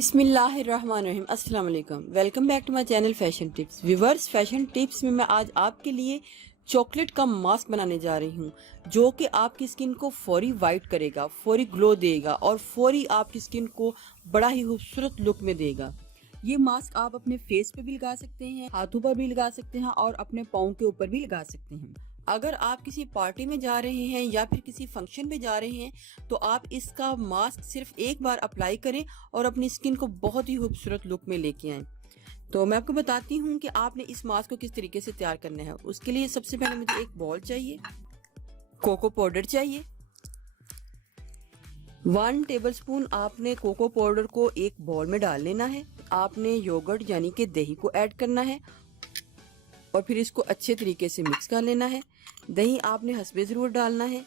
बिस्मिल्लाहिर्रहमानिर्रहीम अस्सलाम वालेकुम। Welcome back to my channel fashion tips. Viewers, fashion tips में मैं आज आपके लिए चॉकलेट का मास्क बनाने जा रही हूँ जो कि आपकी स्किन को फौरी वाइट करेगा, फौरी ग्लो देगा और फौरी आपकी स्किन को बड़ा ही खूबसूरत लुक में देगा। ये मास्क आप अपने फेस पे भी लगा सकते हैं, हाथों पर भी लगा सकते हैं और अपने पाँव के ऊपर भी लगा सकते हैं। अगर आप किसी पार्टी में जा रहे हैं या फिर किसी फंक्शन में जा रहे हैं तो आप इसका मास्क सिर्फ एक बार अप्लाई करें और अपनी स्किन को बहुत ही खूबसूरत लुक में लेके आएं। तो मैं आपको बताती हूँ कि आपने इस मास्क को किस तरीके से तैयार करना है। उसके लिए सबसे पहले मुझे एक बॉल चाहिए, कोको पाउडर चाहिए, 1 टेबलस्पून आपने कोको पाउडर को एक बॉल में डाल लेना है। आपने योगर्ट यानी कि दही को ऐड करना है और फिर इसको अच्छे तरीके से मिक्स कर लेना है। दही आपने हस्बे ज़रूर डालना है।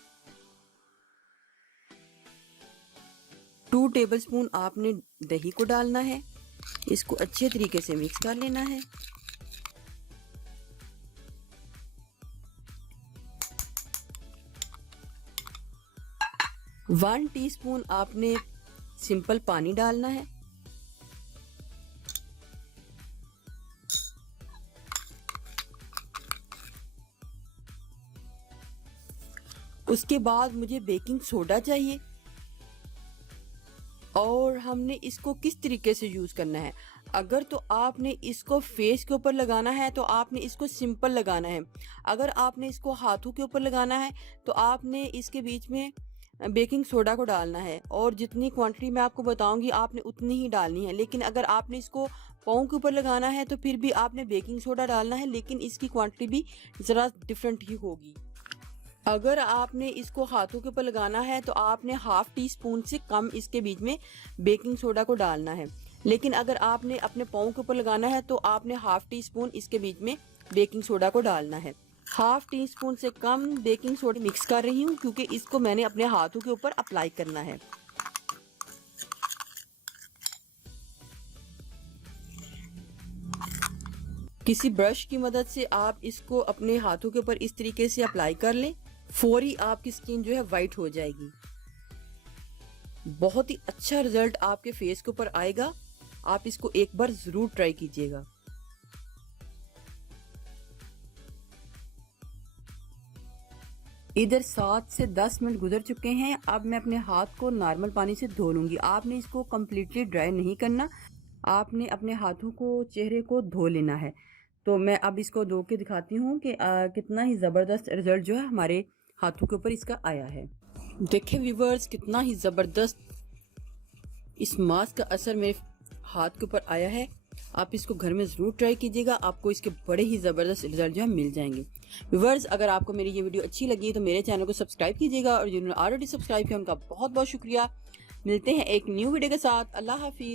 2 टेबलस्पून आपने दही को डालना है। इसको अच्छे तरीके से मिक्स कर लेना है। वन टीस्पून आपने सिंपल पानी डालना है। उसके बाद मुझे बेकिंग सोडा चाहिए और हमने इसको किस तरीके से यूज़ करना है। अगर तो आपने इसको फेस के ऊपर लगाना है तो आपने इसको सिंपल लगाना है। अगर आपने इसको हाथों के ऊपर लगाना है तो आपने इसके बीच में बेकिंग सोडा को डालना है और जितनी क्वांटिटी मैं आपको बताऊंगी आपने उतनी ही डालनी है। लेकिन अगर आपने इसको पाँव के ऊपर लगाना है तो फिर भी आपने बेकिंग सोडा डालना है, लेकिन इसकी क्वांटिटी भी ज़रा डिफरेंट ही होगी। अगर आपने इसको हाथों के ऊपर लगाना है तो आपने ½ टीस्पून से कम इसके बीच में बेकिंग सोडा को डालना है। लेकिन अगर आपने अपने पाँव के ऊपर लगाना है तो आपने ½ टीस्पून इसके बीच में बेकिंग सोडा को डालना है। ½ टीस्पून से कम बेकिंग सोडा मिक्स कर रही हूँ क्योंकि इसको मैंने अपने हाथों के ऊपर अप्लाई करना है। किसी ब्रश की मदद से आप इसको अपने हाथों के ऊपर इस तरीके से अप्लाई कर लें, फौरी आपकी स्किन जो है वाइट हो जाएगी। बहुत ही अच्छा रिजल्ट आपके फेस के ऊपर आएगा। आप इसको एक बार जरूर ट्राई कीजिएगा। इधर 7 से 10 मिनट गुजर चुके हैं। अब मैं अपने हाथ को नॉर्मल पानी से धो लूंगी। आपने इसको कम्प्लीटली ड्राई नहीं करना, आपने अपने हाथों को, चेहरे को धो लेना है। तो मैं अब इसको धो के दिखाती हूँ कि कितना ही ज़बरदस्त रिजल्ट जो है हमारे हाथों के ऊपर इसका आया है। देखें व्यूअर्स, कितना ही ज़बरदस्त इस मास्क का असर मेरे हाथ के ऊपर आया है। आप इसको घर में ज़रूर ट्राई कीजिएगा, आपको इसके बड़े ही ज़बरदस्त रिजल्ट जो है मिल जाएंगे। व्यूअर्स, अगर आपको मेरी ये वीडियो अच्छी लगी तो मेरे चैनल को सब्सक्राइब कीजिएगा और जिन्होंने ऑलरेडी सब्सक्राइब किया उनका बहुत बहुत शुक्रिया। मिलते हैं एक न्यू वीडियो के साथ। अल्लाह हाफिज़।